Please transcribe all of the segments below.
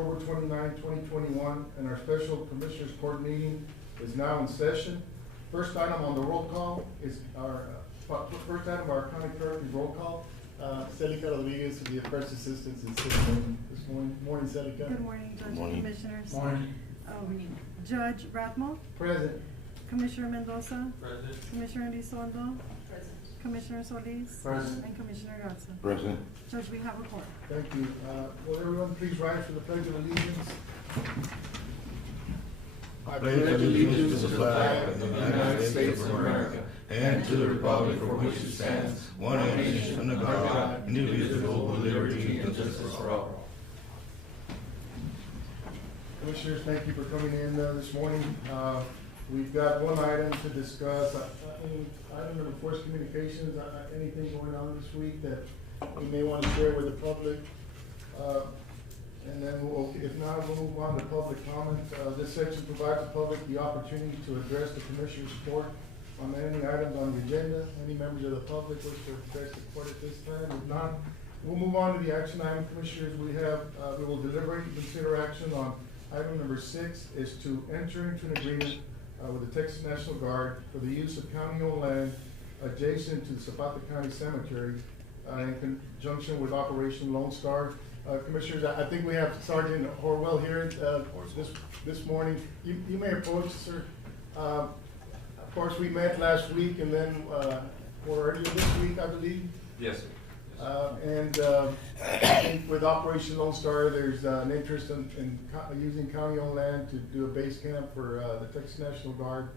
October 29, 2021, and our special Commissioners Court meeting is now in session. First item on the roll call is our, first item of our county clerk is roll call. Celica Rodriguez will be a first assistant in this morning. Morning, Celica. Good morning, Judge and Commissioners. Morning. Judge Rathmel, Present. Commissioner Mendoza, Present. Commissioner Elizondo, Present. Commissioner Solis, Present. and Commissioner Gatsa. Present. Judge, we have a quorum. Thank you. Will everyone please rise for the Pledge of Allegiance? I pledge allegiance to the flag of the United States of America and to the republic for which it stands, one nation under God, indivisible, with liberty and justice for all. Commissioners, thank you for coming in this morning. We've got one item to discuss. Item number 4 is communications. Anything going on this week that we may want to share with the public? And then if not, we'll move on to public comment. This section provides the public the opportunity to address the Commissioner's Court on any items on the agenda. Any members of the public wish to address the court at this time? If not, we'll move on to the action item. Commissioners, we will deliberate and consider action on item number 6 is to enter into an agreement with the Texas National Guard for the use of county-owned land adjacent to the Zapata County Cemetery in conjunction with Operation Lone Star. Commissioners, I think we have Sergeant Horwell here this morning. You may approach, sir. Of course, we met last week and then or earlier this week, I believe. Yes, sir. I think with Operation Lone Star, there's an interest in using county-owned land to do a base camp for the Texas National Guard.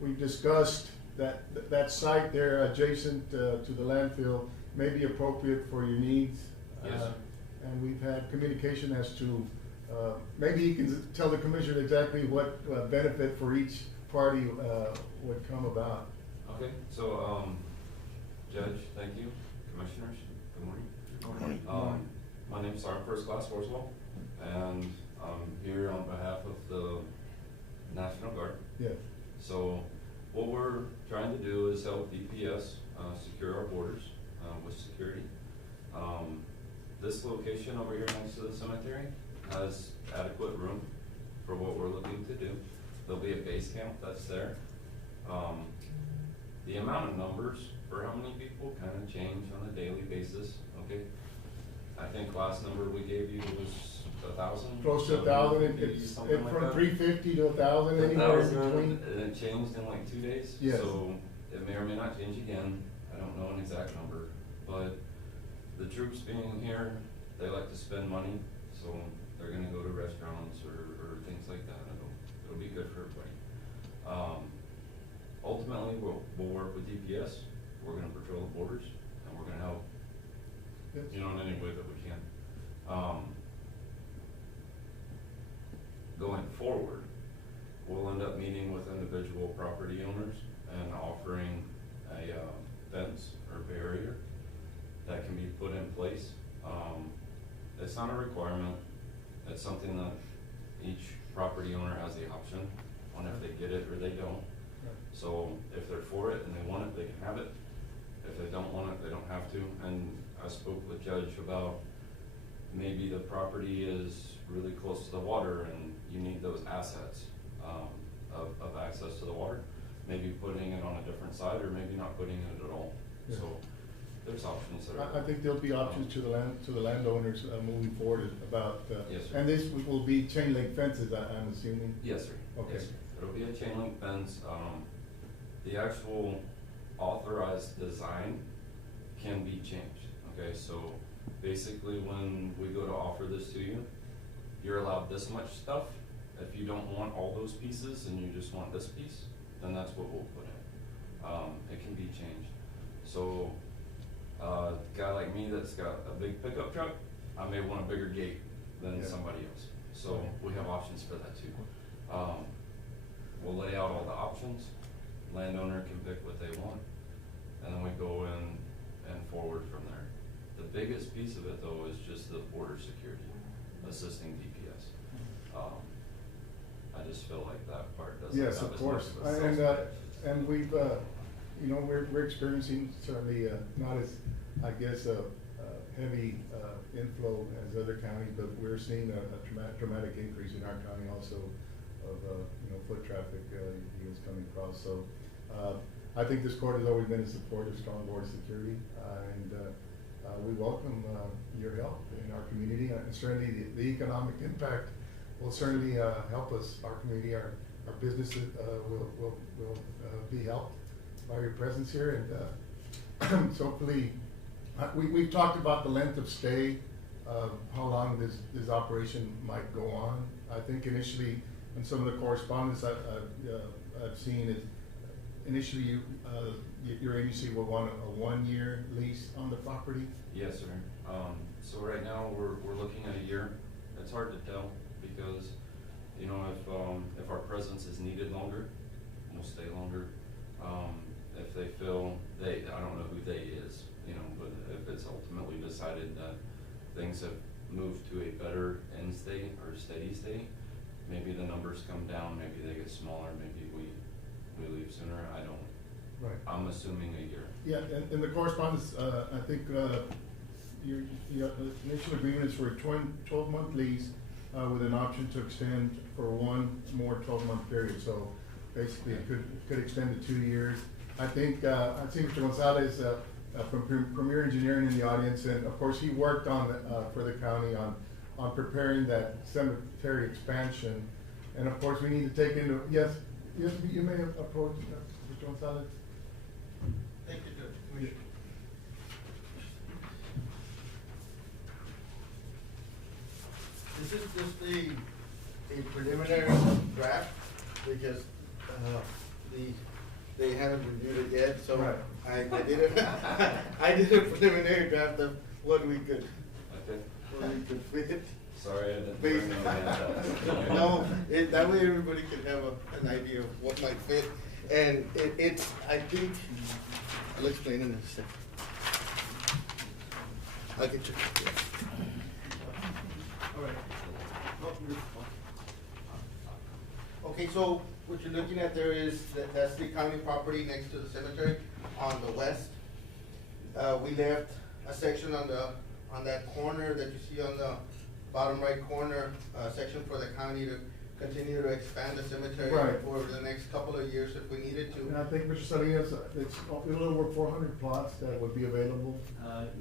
We've discussed that site there adjacent to the landfill may be appropriate for your needs. Yes. And we've had communication as to, maybe you can tell the Commissioner exactly what benefit for each party would come about. Okay, so, Judge, thank you. Commissioners, good morning. Good morning. My name is Sergeant First Class Horswell, and I'm here on behalf of the National Guard. Yeah. So, what we're trying to do is help DPS secure our borders with security. This location over here next to the cemetery has adequate room for what we're looking to do. There'll be a base camp that's there. The amount of numbers for how many people kind of change on a daily basis, okay? I think last number we gave you was 1,000? Close to 1,000, it's from 350 to 1,000, anywhere in between. And it changed in like 2 days? Yes. So it may or may not change again. I don't know an exact number, but the troops being here, they like to spend money, so they're gonna go to restaurants or things like that. It'll be good for everybody. Ultimately, we'll work with DPS. We're gonna patrol the borders, and we're gonna help, Yes. you know, in any way that we can. Going forward, we'll end up meeting with individual property owners and offering a fence or barrier that can be put in place. It's not a requirement. It's something that each property owner has the option on if they get it or they don't. So if they're for it and they want it, they can have it. If they don't want it, they don't have to. And I spoke with Judge about maybe the property is really close to the water and you need those assets of access to the water. Maybe putting it on a different side or maybe not putting it at all. Yeah. So there's options there. I think there'll be options to the landowners moving forward about. Yes, sir. And this will be chain link fences, I'm assuming. Yes, sir. Okay. Yes, sir. It'll be a chain link fence. The actual authorized design can be changed. Okay, so basically when we go to offer this to you, you're allowed this much stuff. If you don't want all those pieces and you just want this piece, then that's what we'll put in. It can be changed. So a guy like me that's got a big pickup truck, I may want a bigger gate than somebody else. So we have options for that too. We'll lay out all the options. Landowner can pick what they want, and then we go in and forward from there. The biggest piece of it though is just the border security, assisting DPS. I just feel like that part doesn't Yes, have of as course. much of a sales pitch. And we've, we're experiencing certainly not as, I guess, heavy, inflow as other counties, but we're seeing a dramatic increase in our county also of, foot traffic, vehicles coming across. So, I think this court has always been in support of strong border security, and we welcome, your help in our community, and certainly the economic impact will certainly, help us, our community, our businesses, will be helped by your presence here, and, so hopefully, we've talked about the length of stay, how long this operation might go on. I think initially, in some of the correspondence I've seen is, initially your agency will want a 1-year lease on the property. Yes, sir. So right now, we're looking at a year. It's hard to tell because, if our presence is needed longer, we'll stay longer. If they feel I don't know who they is, but if it's ultimately decided that things have moved to a better end state or steady state, maybe the numbers come down, maybe they get smaller, maybe we leave sooner. I don't. Right. I'm assuming a year. Yeah, and in the correspondence, I think, your initial agreement is for a 12-month lease, with an option to extend for one more 12-month period. So basically, it could extend to 2 years. I think, I see Mr. Gonzalez, from Premier Engineering in the audience, and of course, he worked on, for the county on preparing that cemetery expansion. And of course, we need to take into, yes, you may approach, Mr. Gonzalez. Thank you, Judge. This is just a preliminary draft because they haven't reviewed it yet, so Right. I did I did a preliminary draft of what we could fit. Sorry, I didn't Based- bring no handouts. No, that way everybody can have an idea of what might fit, and it's, I think, I'll explain in a second. I'll get you. All right. No, you're fine. Okay, so what you're looking at there is, that's the county property next to the cemetery on the west. We left a section on that corner that you see on the bottom right corner, section for the county to continue to expand the cemetery Right. for the next couple of years if we needed And to. I think, Mr. Salinas, it's a little over 400 plots that would be available.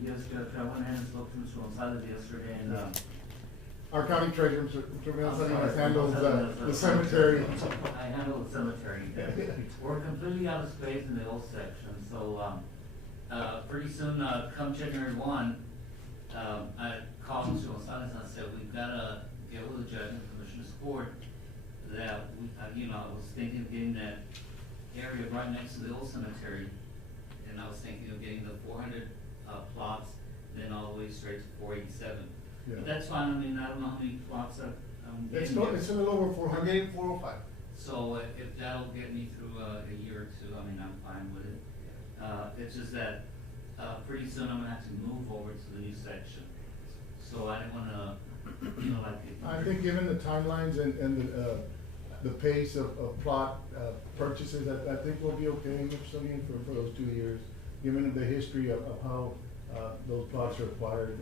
Yes, Judge, I went ahead and spoke to Mr. Gonzalez yesterday, and, Our county treasurer, Mr. I'm Salinas, sorry, handles Gonzalez, the cemetery. I handle the cemetery. We're completely out of space in the old section, so, pretty soon, come January 1, I called Mr. Gonzalez and I said, we've gotta get with the judge and commissioner's court that we, I was thinking of getting that area right next to the old cemetery. And I was thinking of getting the 400, plots, then all the way straight to 487. Yeah. But that's fine, I mean, I don't know how many plots I'm It's getting. a little over We're 400. getting 405. So if that'll get me through a year or two, I mean, I'm fine with it. It's just that, pretty soon I'm gonna have to move over to the new section. So I didn't wanna, I think given the timelines and the pace of plot purchases, I think we'll be okay, Mr. Salinas, for those 2 years, given the history of how those plots are acquired.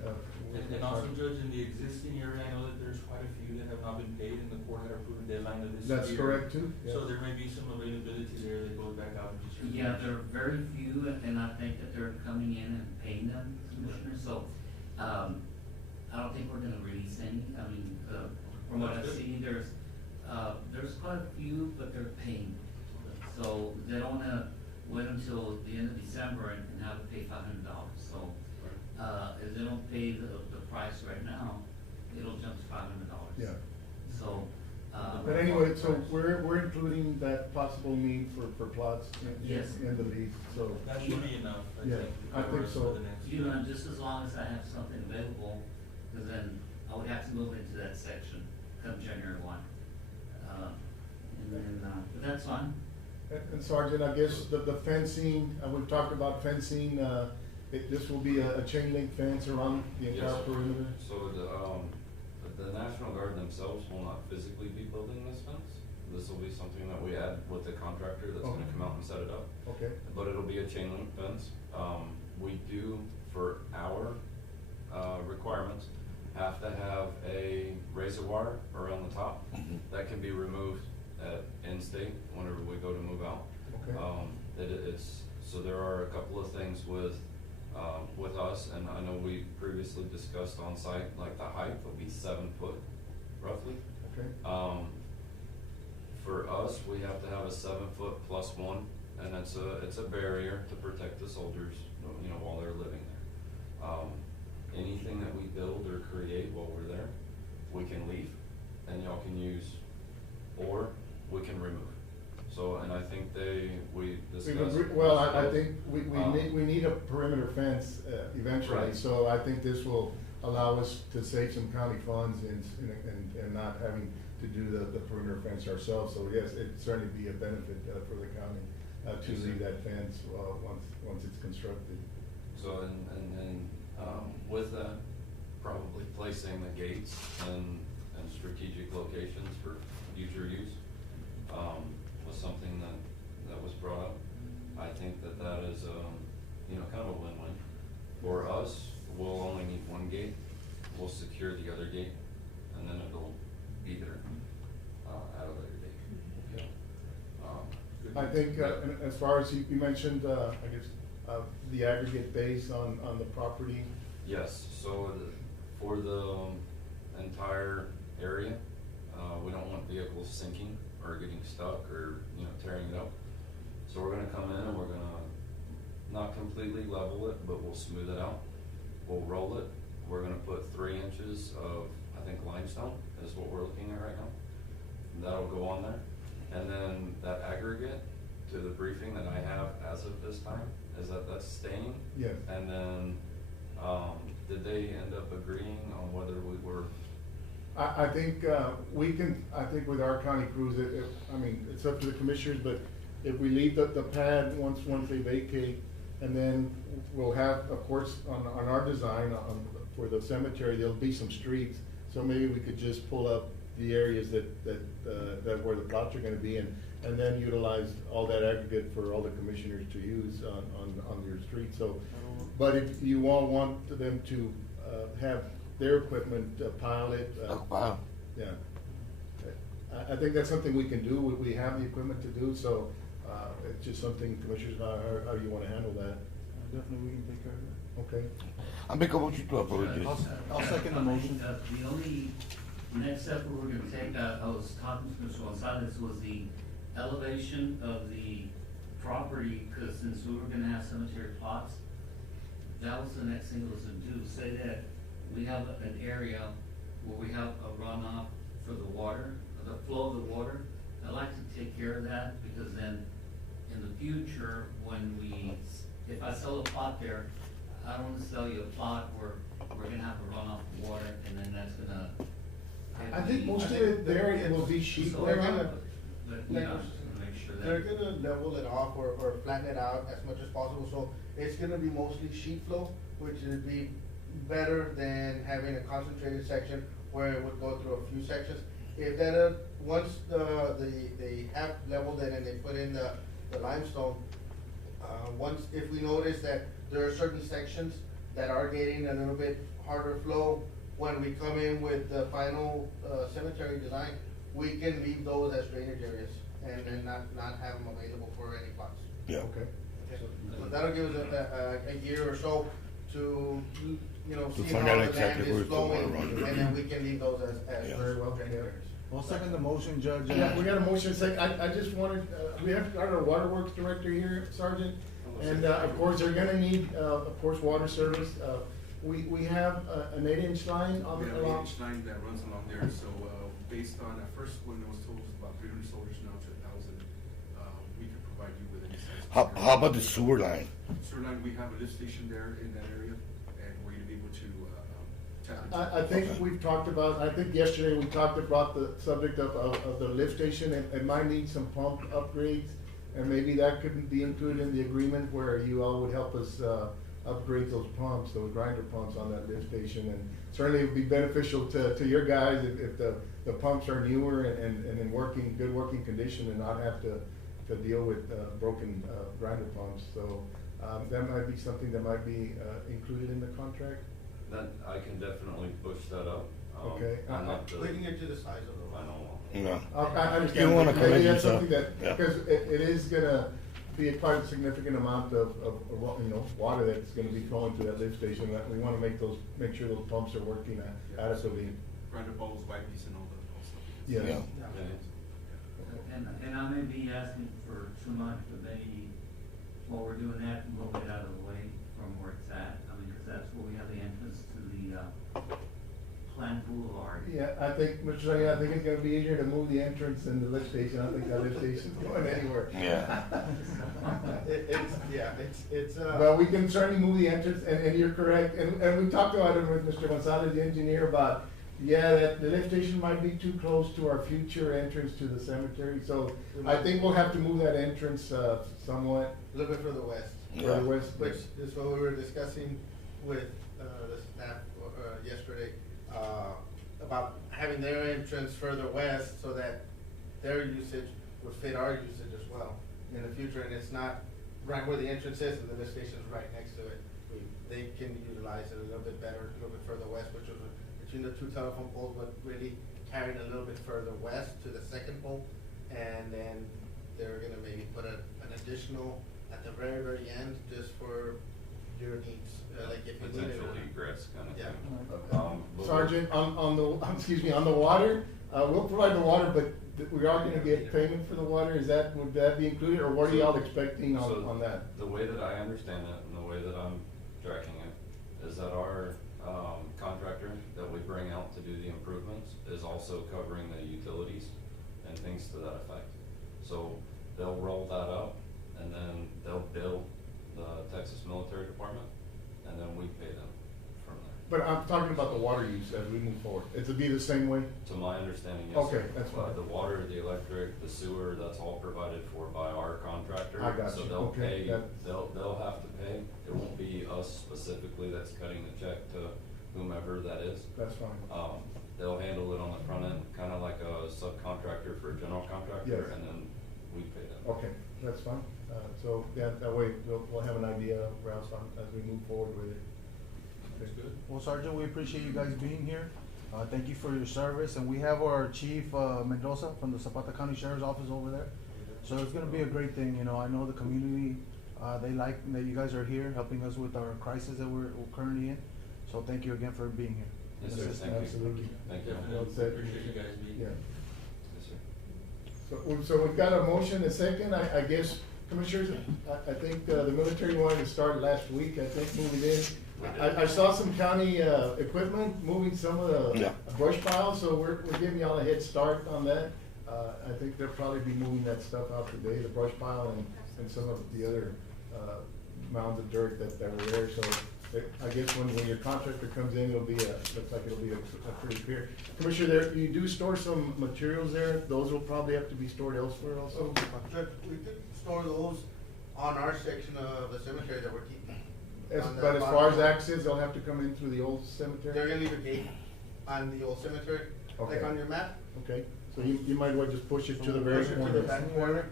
And also, Judge, in the existing area, I know that there's quite a few that have not been paid, and the court had approved a deadline of this year. That's correct, too. So Yeah. there may be some availability there that goes back out into circulation. yeah, there are very few, and I think that they're coming in and paying them, Commissioner, so, I don't think we're gonna release any, I mean, from what I've seen, there's quite a few, but they're paying. So they don't wanna wait until the end of December and have to pay $500, so, if they don't pay the price right now, it'll jump to $500. Yeah. So, But anyway, so we're including that possible need for plots Yes. in the lease, so. That should be enough, I Yeah, think. to I cover think us so. for the next you know, year. just as long as I have something available, because then I would have to move into that section come January 1. And then, but that's fine. And Sergeant, I guess the fencing, we've talked about fencing, this will be a chain link fence around the entire Yes. perimeter? So the National Guard themselves will not physically be building this fence. This will be something that we add with the contractor that's gonna Okay. come out and set it up. Okay. But it'll be a chain link fence. We do, for our requirements have to have a razor wire around the top. That can be removed at in-state whenever we go to move out. Okay. So there are a couple of things with us, and I know we previously discussed on site, like the height will be 7 foot roughly. Okay. For us, we have to have a 7 foot plus one, and it's a barrier to protect the soldiers, you know, while they're living there. Anything that we build or create while we're there, we can leave, and y'all can use, or we can remove. So, and I think we discussed. Well, I think we Um, need a perimeter fence eventually, Right. so I think this will allow us to save some county funds and not having to do the perimeter fence ourselves. So yes, it'd certainly be a benefit for the county to Yes, sir. leave that fence once it's constructed. So, and with that, probably placing the gates in strategic locations for future use, was something that was brought up. I think that is, you know, kind of a win-win. For us, we'll only need one gate, we'll secure the other gate, and then it'll be there, at a later date. Yeah. I think, and as far as you mentioned, I guess, the aggregate base on the property. Yes, so for the entire area, we don't want vehicles sinking or getting stuck or, you know, tearing it up. So we're gonna come in and we're gonna not completely level it, but we'll smooth it out. We'll roll it. We're gonna put 3 inches of, I think, limestone is what we're looking at right now. That'll go on there. And then that aggregate, to the briefing that I have as of this time, is that's staying. Yes. And then, did they end up agreeing on whether we were? I think, I think with our county crews, I mean, it's up to the commissioners, but if we leave the pad once they vacate, and then we'll have, of course, on our design, for the cemetery, there'll be some streets, so maybe we could just pull up the areas that where the plots are gonna be, and then utilize all that aggregate for all the commissioners to use on your street, so. But if you all want them to, have their equipment pile it. Oh, wow. Yeah. I think that's something we can do, we have the equipment to do, so, it's just something, commissioners, how you wanna handle that. Definitely, we can take care of that. Okay. I make a motion to approve this. I'll second the motion. The only next step we were gonna take, I was talking to Mr. Gonzalez, was the elevation of the property, cause since we were gonna have cemetery plots, that was the next thing it was to do, say that we have an area where we have a runoff for the water, the flow of the water. I'd like to take care of that, because then in the future, if I sell a plot there, I don't wanna sell you a plot where we're gonna have a runoff of water, and then that's gonna. I think most of it there will be sheet So, level. but, you know, just to make sure that. They're gonna level it off or flatten it out as much as possible, so it's gonna be mostly sheet flow, which would be better than having a concentrated section where it would go through a few sections. If that, once they have leveled it and they put in the limestone, if we notice that there are certain sections that are getting a little bit harder flow, when we come in with the final cemetery design, we can leave those as drainage areas and not have them available for any plots. Yeah. Okay. So that'll give us a year or so to, you know, To see find how out the exactly land where is it's going flowing, around. and then we can leave those as Yeah. Very well, drainage yeah. areas. I'll second the motion, Judge. Yeah, we got a motion second. I just wanted, we have our waterworks director here, Sergeant, and, of course, they're gonna need, of course, water service. We have an 8-inch line on We the have an along. 8-inch line that runs along there, so, based on, at first, when it was told it was about 300 soldiers, now to 1,000, we can provide you with any size. How about the sewer line? Sewer line, we have a lift station there in that area, and we're gonna be able to, tap into. I think we've talked about, I think yesterday we talked about the subject of the lift station. It might need some pump upgrades, and maybe that couldn't be included in the agreement where you all would help us, upgrade those pumps, those grinder pumps on that lift station. And certainly it would be beneficial to your guys if the pumps are newer and in good working condition, and not have to deal with, broken, grinder pumps. So, that might be something that might be, included in the contract. Then I can definitely push that up. Okay. I'm not the We can get you the size of the one. final. No. I understand. You wanna Maybe commit that's yourself. something that, Yeah. because it is gonna be quite a significant amount of, you know, water that's gonna be flowing to that lift station. That we wanna make sure those pumps are working adequately. Grinder balls, wipes and all stuff. Yes. Yeah. And I may be asking for too much, but maybe while we're doing that, a little bit out of the way from where it's at. I mean, cause that's where we have the entrance to the, Plant Boulevard. Yeah, I think, Mr. Sonia, I think it's gonna be easier to move the entrance than the lift station. I don't think that lift station's going anywhere. Yeah. It's. But we can certainly move the entrance, and you're correct, and we talked about it with Mr. Gonzalez, the engineer, about, that the lift station might be too close to our future entrance to the cemetery, so I think we'll have to move that entrance, somewhat A little bit further west. further west. Which is what we were discussing with, the staff, yesterday, about having their entrance further west so that their usage would fit our usage as well in the future, and it's not right where the entrance is and the lift station's right next to it. They can utilize it a little bit better, a little bit further west, which was between the two telephone poles, but really carrying a little bit further west to the second pole. And then they're gonna maybe put an additional at the very, very end, just for your needs, like if you need it. Potential egress kind of Yeah. thing. But Sergeant, on the, excuse me, on the water, we'll provide the water, but we are gonna get payment for the water. Would that be included, or what are y'all expecting So, on that? the way that I understand it and the way that I'm tracking it is that our contractor that we bring out to do the improvements is also covering the utilities and things to that effect. So they'll roll that up and then they'll bill the Texas Military Department and then we pay them from there. But I'm talking about the water use as we move forward. It'll be the same way? To my understanding, yes. Okay, sir. that's fine. The water, the electric, the sewer, that's all provided for by our contractor. I got So you. they'll Okay, pay, that's- they'll have to pay. It won't be us specifically that's cutting the check to whomever that is. That's fine. They'll handle it on the front end, kinda like a subcontractor for a general contractor, Yes. and then we pay them. Okay, that's fine. So, that way, we'll have an idea, Ralph, as we move forward with it. That's good. Well, Sergeant, we appreciate you guys being here. Thank you for your service, and we have our Chief, Mendoza from the Zapata County Sheriff's Office over there. So it's gonna be a great thing, I know the community, they like that you guys are here, helping us with our crisis that we're currently in. So thank you again for being here. Yes, sir, thank you. Absolutely. Thank you. Well Definitely said. appreciate you guys being Yeah. here. Yes, sir. So we've got a motion, a second, I guess, Commissioners, I think, the military wanted to start last week, I think, moving in. I saw some county, equipment moving some of the Yeah. brush piles, so we're giving y'all a head start on that. I think they'll probably be moving that stuff out today, the brush pile and some of the other, mounds of dirt that were there, so I guess when your contractor comes in, looks like it'll be a pretty clear. Commissioner, you do store some materials there, those will probably have to be stored elsewhere also? Judge, we could store those on our section of the cemetery that we're keeping. On But that as far as bottom- access, they'll have to come in through the old cemetery? They're gonna leave a gate on the old cemetery, like Okay. on your map. Okay, so you might well just push it to the very Push it to corner. the back corner.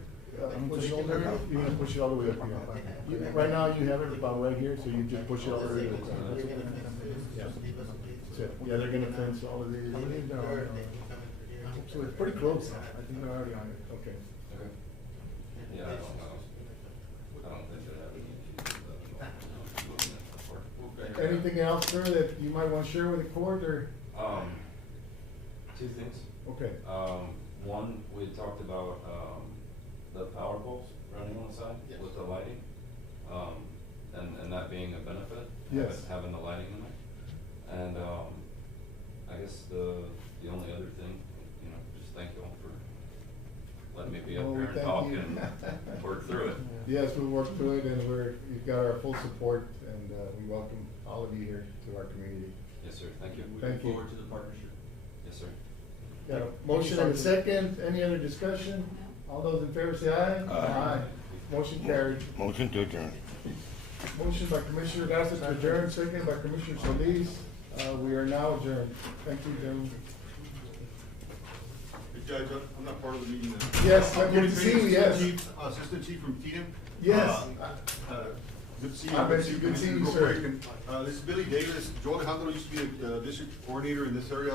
Push it all the way up? You're gonna push it all the way up here? Right now, you have it about right here, so you just push it all the way up. Yeah. That's it. Yeah, they're gonna fence all of these. So it's pretty close. I think they're already on it. Okay. Okay. Yeah, I don't know. I don't think they have any movement before. Anything else, sir, that you might want to share with the court, or? Two things. Okay. One, we had talked about, the power poles running on the side Yes. with the lighting, and that being a benefit. Yes. Having the lighting in there. And, I guess the only other thing, just thank you all for letting me be up Well, here and thank talk you. and work through it. Yes, we worked through it, and you've got our full support, and we welcome all of you here to our community. Yes, sir, thank you. We Thank look you. forward to the partnership. Yes, sir. Got a motion and a second, any other discussion? All those in favor say aye. Aye. Motion carried. Motion to adjourn. Motion by Commissioner Garza to adjourn, second by Commissioner Solis. We are now adjourned. Thank you, gentlemen. Hey, Judge, I'm not part of the meeting. Now. Yes, good to see you, yes. Assistant Chief from TDM. Yes. Good to see you. I bet you. Good seeing you, sir. This is Billy Davis. Joe Alejandro used to be the district coordinator in this area